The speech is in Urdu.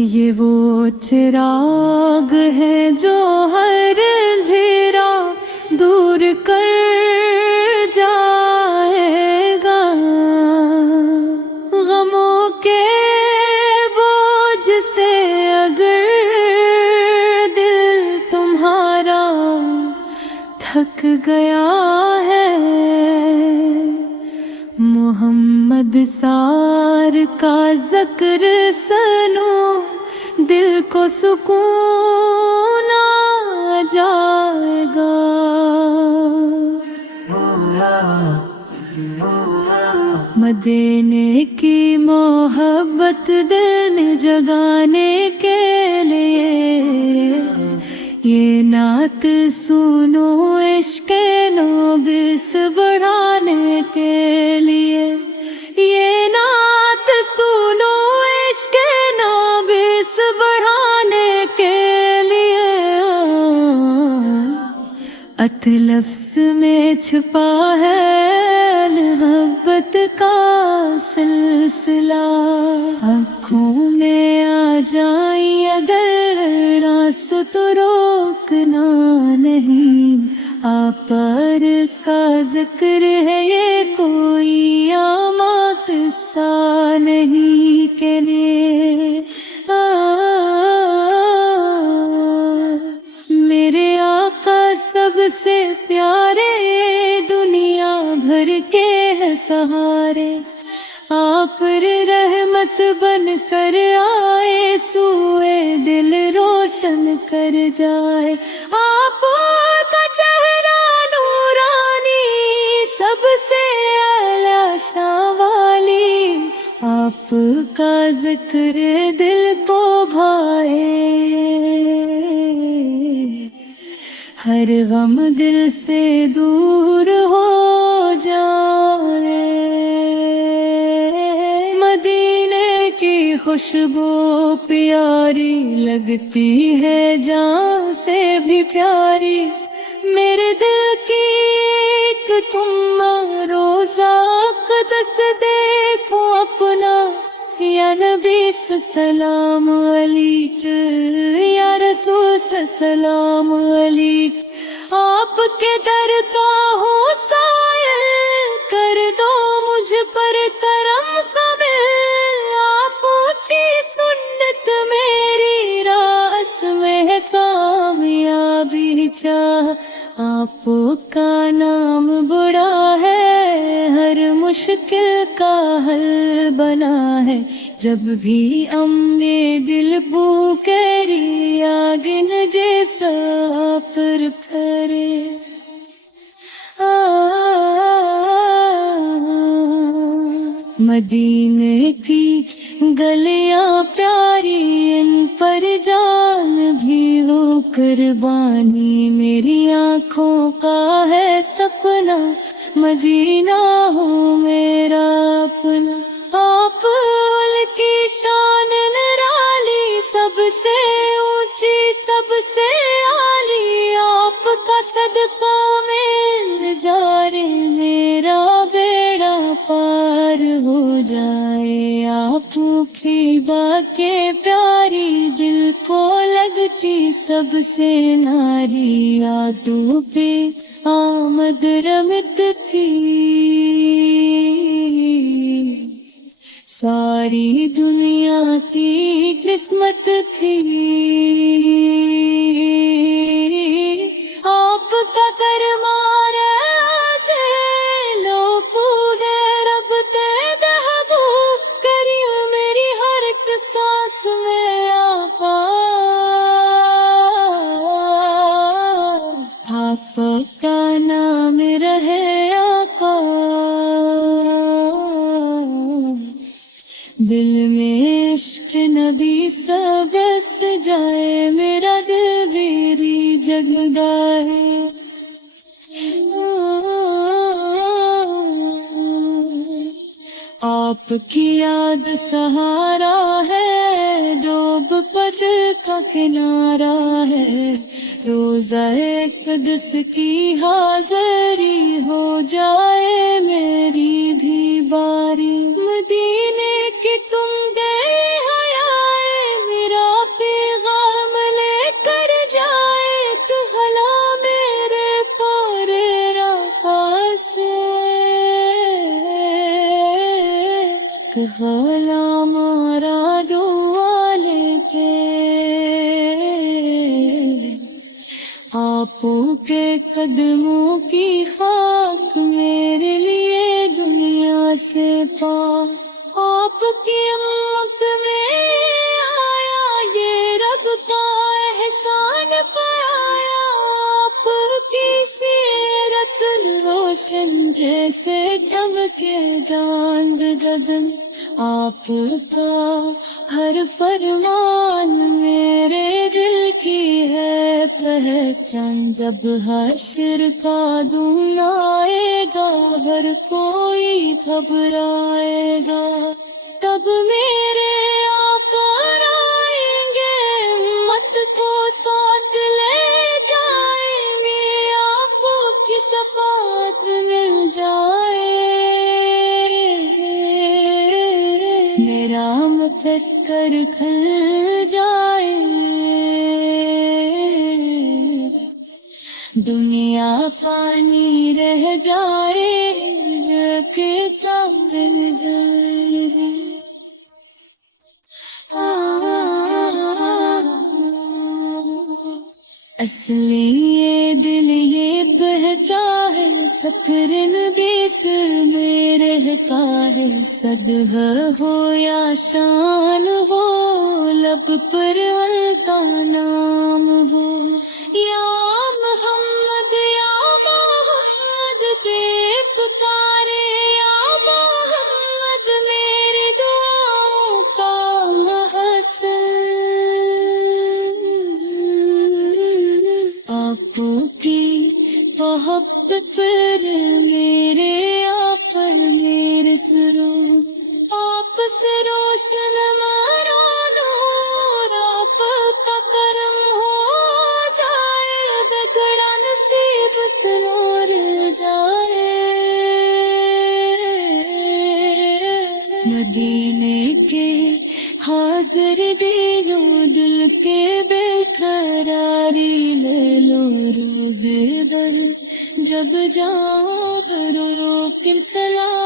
یہ وہ چراغ ہے جو ہر اندھیرا دور کر جائے گا، غموں کے بوجھ سے اگر دل تمہارا تھک گیا ہے، محمد سار کا ذکر سنو دل کو سکون آ جائے گا۔ مدینے کی محبت دل میں جگانے کے لیے یہ نعت سنو عشق نوبس بڑھانے کے لیے، یہ نعت سنو عشق نوبس بڑھانے کے لیے۔ ات لفظ میں چھپا ہے محبت کا سلسلہ، آنکھوں میں آ جائیں اگر راس تو روکنا نہیں، آپ پر کا ذکر ہے یہ کوئی عام قصہ نہیں کہ میرے آقا سب سے پیارے، دنیا بھر کے ہے سہارے، آپ پر رحمت بن کر آئے، سوئے دل روشن کر جائے۔ آپ کا چہرہ نورانی، سب سے اعلیٰ شان والی، آپ کا ذکر دل کو بھائے، ہر غم دل سے دور ہو جائے۔ مدینے کی خوشبو پیاری لگتی ہے جان سے بھی پیاری، میرے دل کی ایک تم روزہ اقدس دیکھو اپنا، یا نبی سلام علیک، یا رسول سلام علیک، آپ کے در کا ہوں سائل، کر دو مجھ پر کرم کامل، آپ کی سنت میری راس میں کامیابی چاہ، آپ کا نام بڑا ہے، ہر مشکل کا حل بنا ہے، جب بھی امنے دل پکاری آگن جیسا پر پھرے۔ مدینے کی گلیاں پیاری، ان پر جان بھی ہو قربانی، میری آنکھوں کا ہے سپنا مدینہ ہو میرا اپنا، آپ کی شان نرالی، سب سے اونچی سب سے عالی، آپ کا صدقہ مل جائے میرا بیڑا پار ہو جائے، آپ کی باتیں پیاری دل کو لگتی سب سے ناری، یادوں پہ آمد رمت تھی، ساری دنیا کی قسمت تھی، آپ کا دربار سے لو پورے رب تے دہبو کریم، میری ہر ایک سانس میں آقا، آپ کا نام رہے آقا، دل میں عشق نبی سب بس جائے، میرا دل میری جگدائے۔ آپ کی یاد سہارا ہے، ڈوب پر کا کنارہ ہے، روزہ قدس کی حاضری ہو جائے میری بھی باری، مدینے کی تم گئے حیائے میرا ایک غلام آرا ڈوالے کے آپ کے قدموں کی خاک میرے لیے دنیا سے پاک آپ کی امت میں آیا یہ رب کا احسان پایا آپ کی سیرت روشن جیسے چمکے چاند گگن آپ کا ہر فرمان میرے دل کی ہے پہچان جب حشر کا دن آئے گا ہر کوئی گھبرائے گا تب میرے آپ آئیں گے امت کو ساتھ لے جائیں گے آپ کی شفاعت مل جائے میرا مقد کر کھل جائے دنیا فانی رہ جائے کے ساتھ جائے اصلی یہ دل یہ بہتا ہے سفر نبیس میں رہتا ہے صدہ ہو یا شان ہو لب پر ہلکا نام ہو یا محمد پہ پکارے یا محمد میری دعاؤں کا محسن آپ کی محبت پر میرے آپ پر میرے سرو آپ سے روشن مارو نور آپ کا کرم ہو جائے بگڑا نصیب سرور جائے مدینے کے حاضر دیو دل کے بے قراری لے لو روز دل جب جاؤ کرو رو کر سلام